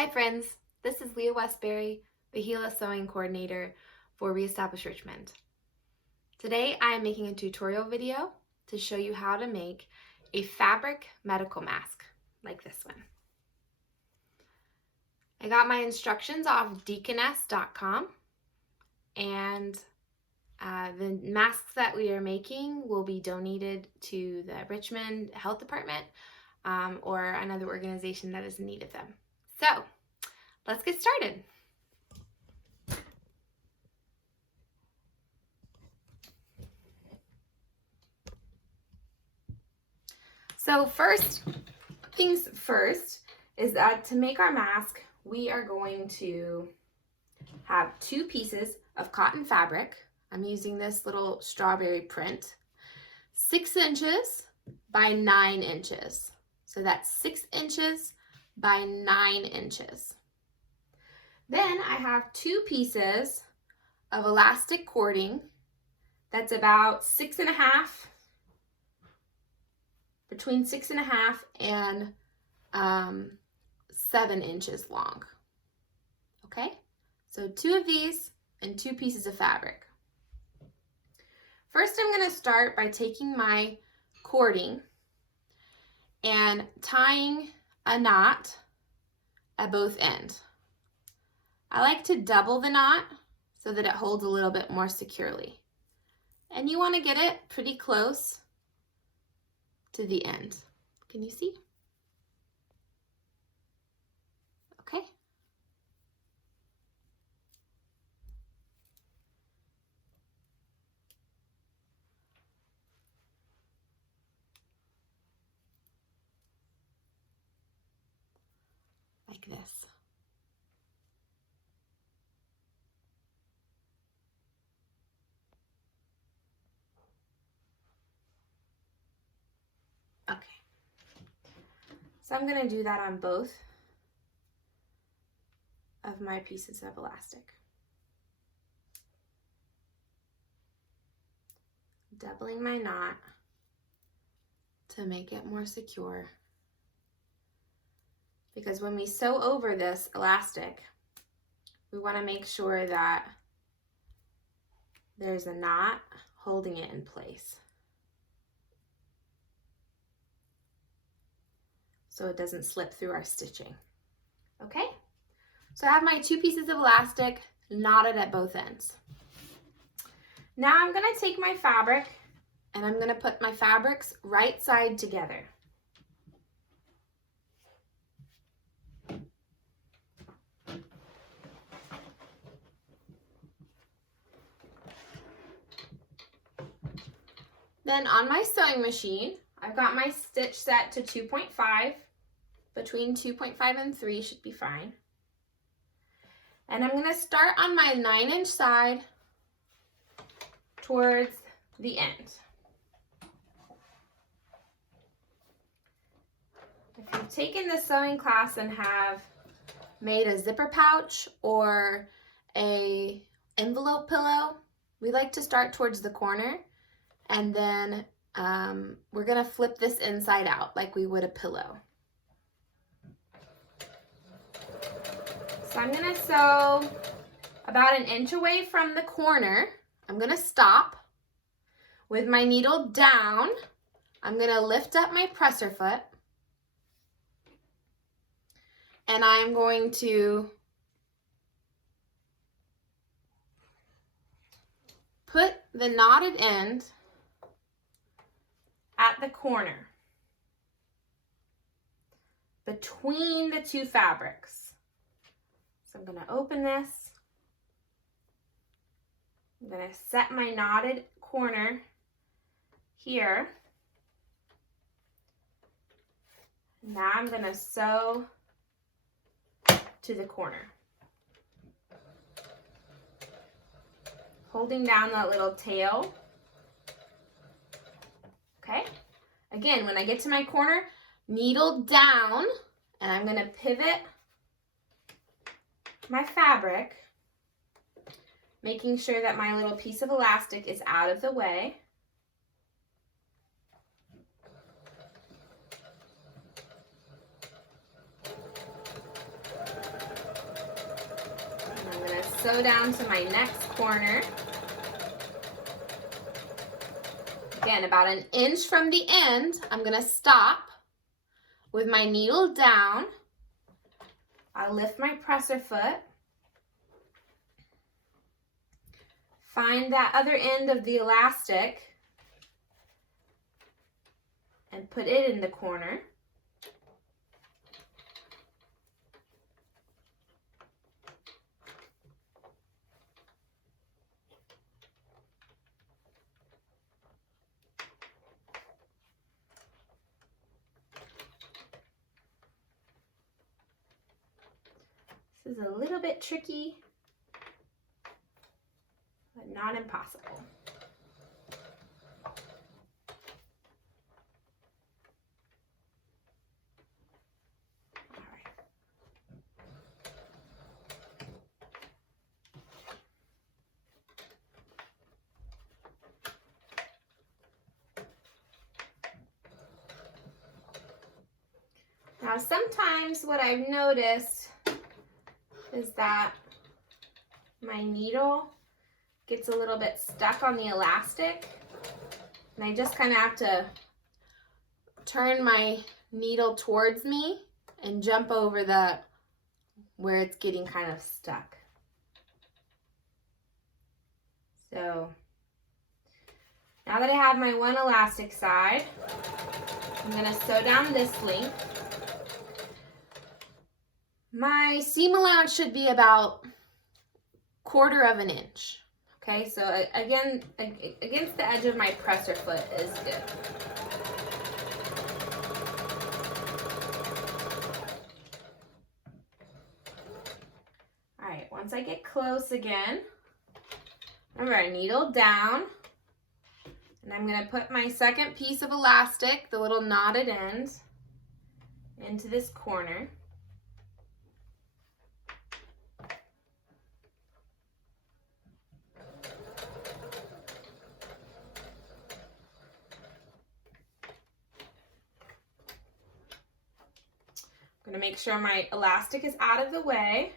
Hi friends, this is Leah Westbury, the Gila Sewing Coordinator for Reestablish Richmond. Today I am making a tutorial video to show you how to make a fabric medical mask like this one. I got my instructions off deaconess.com and the masks that we are making will be donated to the Richmond Health Department or another organization that is in need of them. So, let's get started. So first things first is that to make our mask, we are going to have 2 pieces of cotton fabric. I'm using this little strawberry print, 6 inches by 9 inches. So that's 6 inches by 9 inches. Then I have 2 pieces of elastic cording that's about 6.5, between 6.5 and 7 inches long. Okay, so 2 of these and 2 pieces of fabric. First, I'm going to start by taking my cording and tying a knot at both ends. I like to double the knot so that it holds a little bit more securely. And you want to get it pretty close to the end. Can you see? Okay. Like this. Okay. So I'm going to do that on both of my pieces of elastic. Doubling my knot to make it more secure. Because when we sew over this elastic, we want to make sure that there's a knot holding it in place, so it doesn't slip through our stitching. Okay, so I have my 2 pieces of elastic knotted at both ends. Now I'm going to take my fabric and I'm going to put my fabrics right side together. Then on my sewing machine, I've got my stitch set to 2.5. Between 2.5 and 3 should be fine. And I'm going to start on my 9-inch side towards the end. If you've taken this sewing class and have made a zipper pouch or a envelope pillow, we like to start towards the corner, and then we're going to flip this inside out like we would a pillow. So I'm going to sew about 1 inch away from the corner. I'm going to stop with my needle down. I'm going to lift up my presser foot, and I'm going to put the knotted end at the corner between the 2 fabrics. So I'm going to open this. I'm going to set my knotted corner here. Now I'm going to sew to the corner, holding down that little tail. Okay, again, when I get to my corner, needle down, and I'm going to pivot my fabric, making sure that my little piece of elastic is out of the way. sew down to my next corner. Again, about an inch from the end, I'm gonna stop with my needle down. I'll lift my presser foot. Find that other end of the elastic and put it in the corner. This is a little bit tricky, but not impossible. All right. Now, sometimes what I've noticed is that my needle gets a little bit stuck on the elastic, and I just kind of have to turn my needle towards me and jump over where it's getting kind of stuck. So now that I have my one elastic side, I'm going to sew down this length. My seam allowance should be about 1/4 of an inch. Okay, so again, against the edge of my presser foot is good. All right, once I get close again, remember, needle down, and I'm gonna put my second piece of elastic, the little knotted end, into this corner. I'm going to make sure my elastic is out of the way.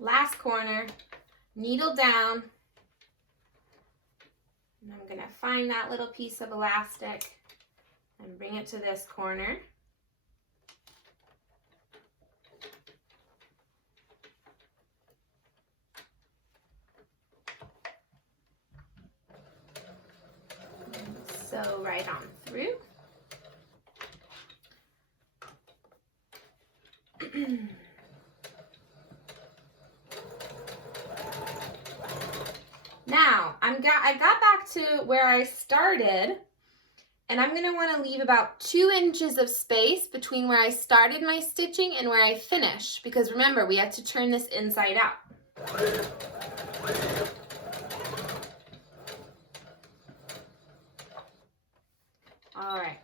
Last corner, needle down, and I'm going to find that little piece of elastic and bring it to this corner. Sew right on through. Now, I got back to where I started, and I'm going to want to leave about 2 inches of space between where I started my stitching and where I finish, because remember, we have to turn this inside out. All right.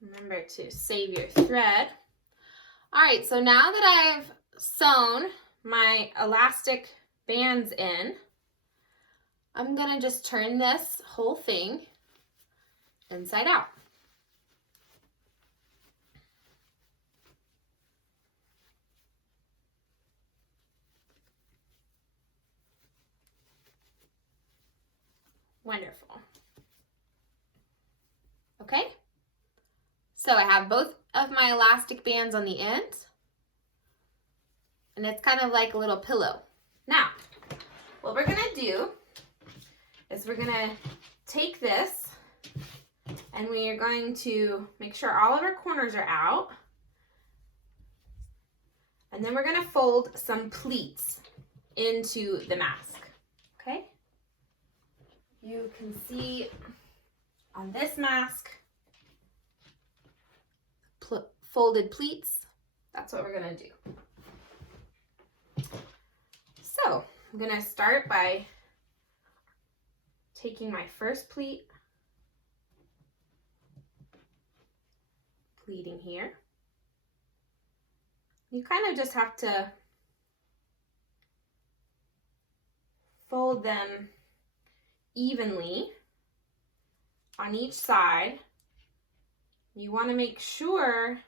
Remember to save your thread. All right, so now that I've sewn my elastic bands in, I'm gonna just turn this whole thing inside out. Wonderful. Okay, so I have both of my elastic bands on the end, and it's kind of like a little pillow. Now, what we're gonna do is we're gonna take this, and we are going to make sure all of our corners are out, and then we're gonna fold some pleats into the mask, okay? You can see on this mask, folded pleats. That's what we're gonna do. So I'm going to start by taking my first pleat, pleating here. You kind of just have to fold them evenly on each side. You want to make sure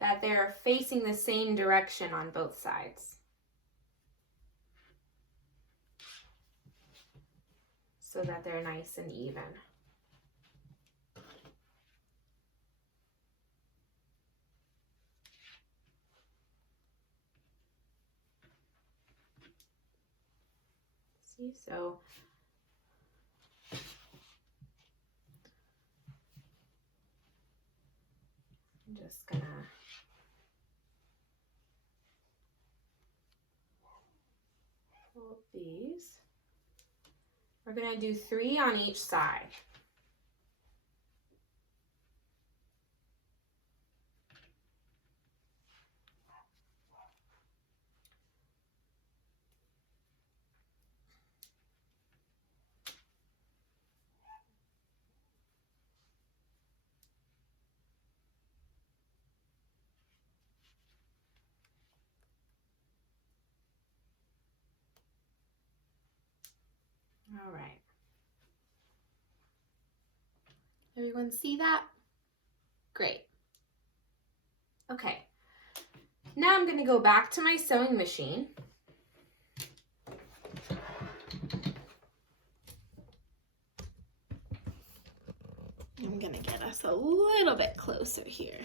that they're facing the same direction on both sides, so that they're nice and even. See, so I'm just gonna fold these. We're gonna do 3 on each side. All right. Everyone see that? Great. Okay. Now I'm going to go back to my sewing machine. I'm going to get us a little bit closer here.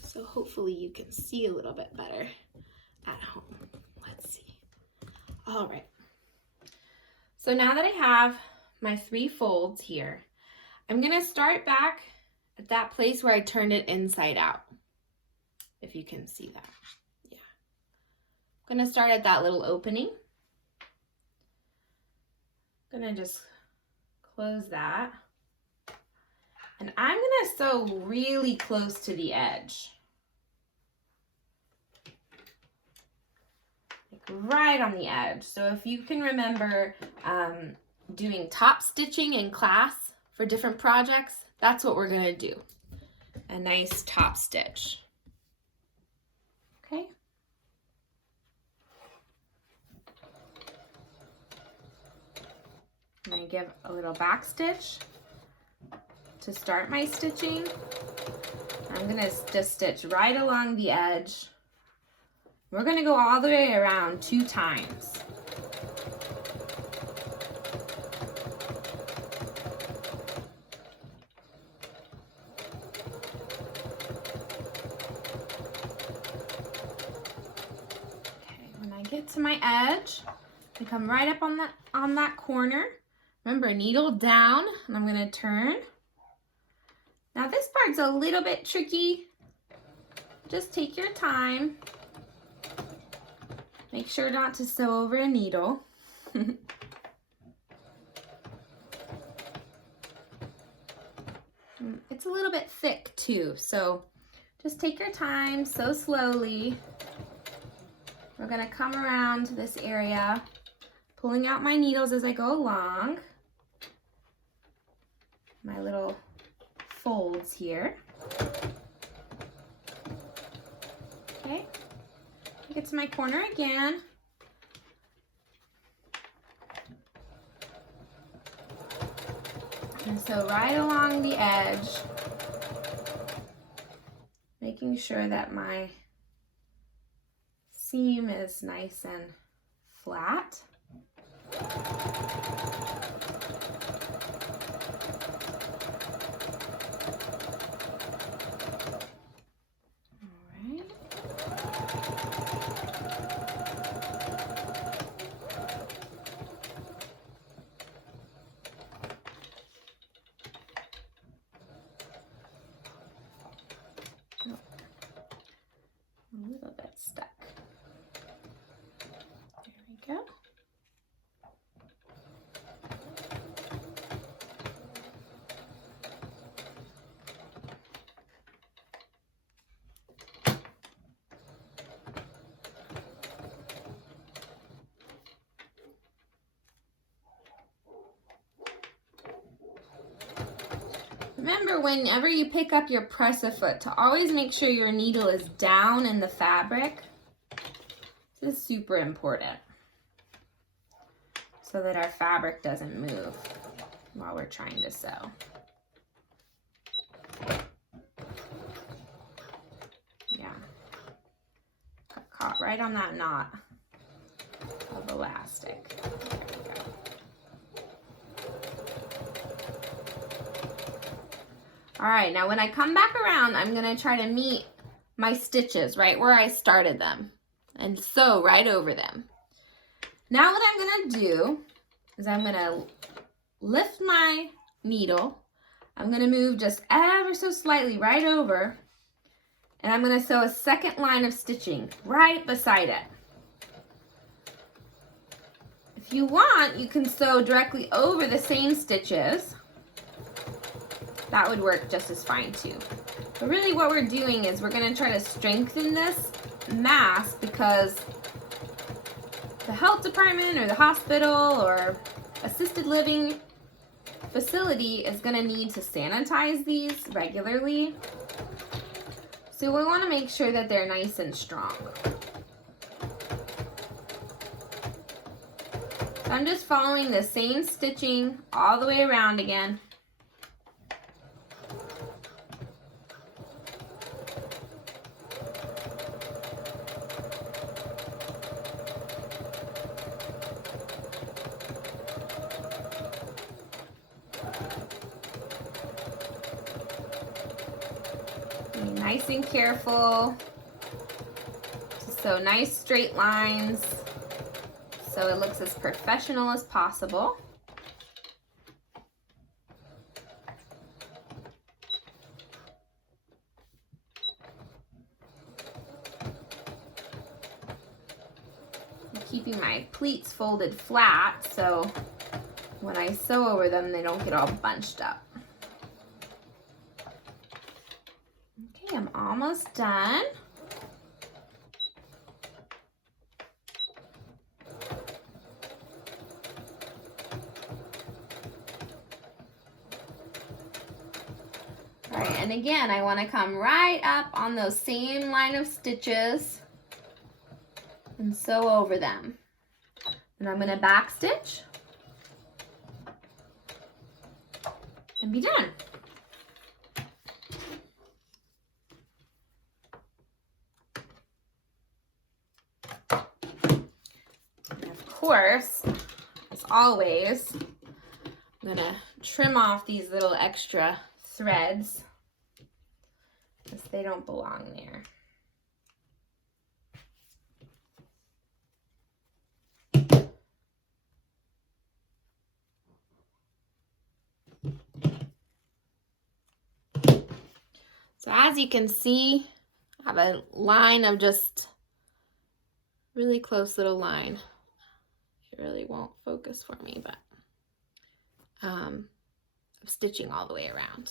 So hopefully you can see a little bit better at home. Let's see. All right. So now that I have my 3 folds here, I'm going to start back at that place where I turned it inside out. If you can see that. Yeah. I'm going to start at that little opening. I'm going to just close that. And I'm going to sew really close to the edge. Right on the edge. So if you can remember doing top stitching in class for different projects, that's what we're going to do. A nice top stitch. Okay. I'm going to give a little back stitch to start my stitching. I'm going to just stitch right along the edge. We're going to go all the way around 2 times. Okay, when I get to my edge, I come right up on that corner. Remember, needle down, and I'm going to turn. Now this part's a little bit tricky. Just take your time. Make sure not to sew over a needle. It's a little bit thick too, so just take your time, sew slowly. We're going to come around to this area, pulling out my needles as I go along. My little folds here. Okay. Get to my corner again. And so right along the edge, making sure that my seam is nice and flat. A little bit stuck. There we go. remember whenever you pick up your press-a-foot to always make sure your needle is down in the fabric. This is super important so that our fabric doesn't move while we're trying to sew. Yeah, got caught right on that knot of elastic. All right, now when I come back around, I'm gonna try to meet my stitches right where I started them and sew right over them. Now what I'm gonna do is I'm gonna lift my needle. I'm gonna move just ever so slightly right over, and I'm gonna sew a second line of stitching right beside it. If you want, you can sew directly over the same stitches. That would work just as fine too. But really what we're doing is we're gonna try to strengthen this mask because the health department or the hospital or assisted living facility is gonna need to sanitize these regularly. So we wanna make sure that they're nice and strong. So I'm just following the same stitching all the way around again. Be nice and careful to sew nice straight lines so it looks as professional as possible. I'm keeping my pleats folded flat so when I sew over them they don't get all bunched up. Okay, I'm almost done. All right, and again, I want to come right up on those same line of stitches and sew over them. And I'm going to backstitch and be done. Course, as always, I'm gonna trim off these little extra threads because they don't belong there. So as you can see, I have a line of just really close little line. It really won't focus for me, but I'm stitching all the way around.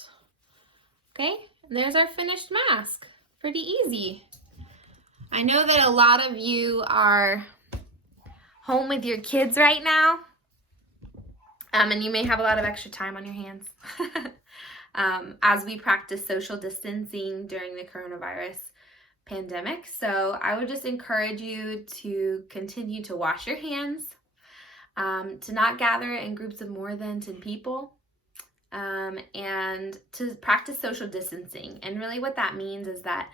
Okay, and there's our finished mask. Pretty easy. I know that a lot of you are home with your kids right now, and you may have a lot of extra time on your hands as we practice social distancing during the coronavirus pandemic. So I would just encourage you to continue to wash your hands, to not gather in groups of more than 10 people, and to practice social distancing. And really what that means is that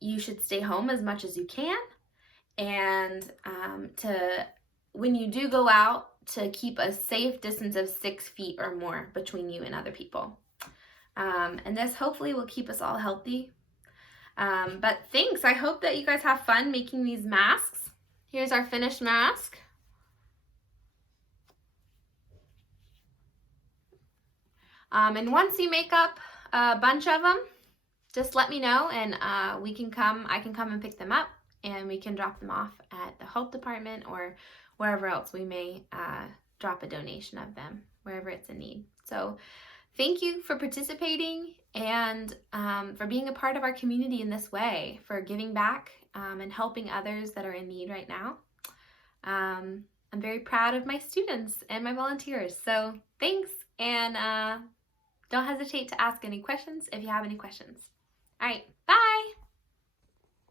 you should stay home as much as you can, and when you do go out, to keep a safe distance of 6 feet or more between you and other people. And this hopefully will keep us all healthy. But thanks. I hope that you guys have fun making these masks. Here's our finished mask. And once you make up a bunch of them, just let me know, and I can come and pick them up, and we can drop them off at the health department or wherever else we may drop a donation of them, wherever it's in need. So thank you for participating and for being a part of our community in this way, for giving back and helping others that are in need right now. I'm very proud of my students and my volunteers. So thanks, and Don't hesitate to ask any questions if you have any questions. All right, bye!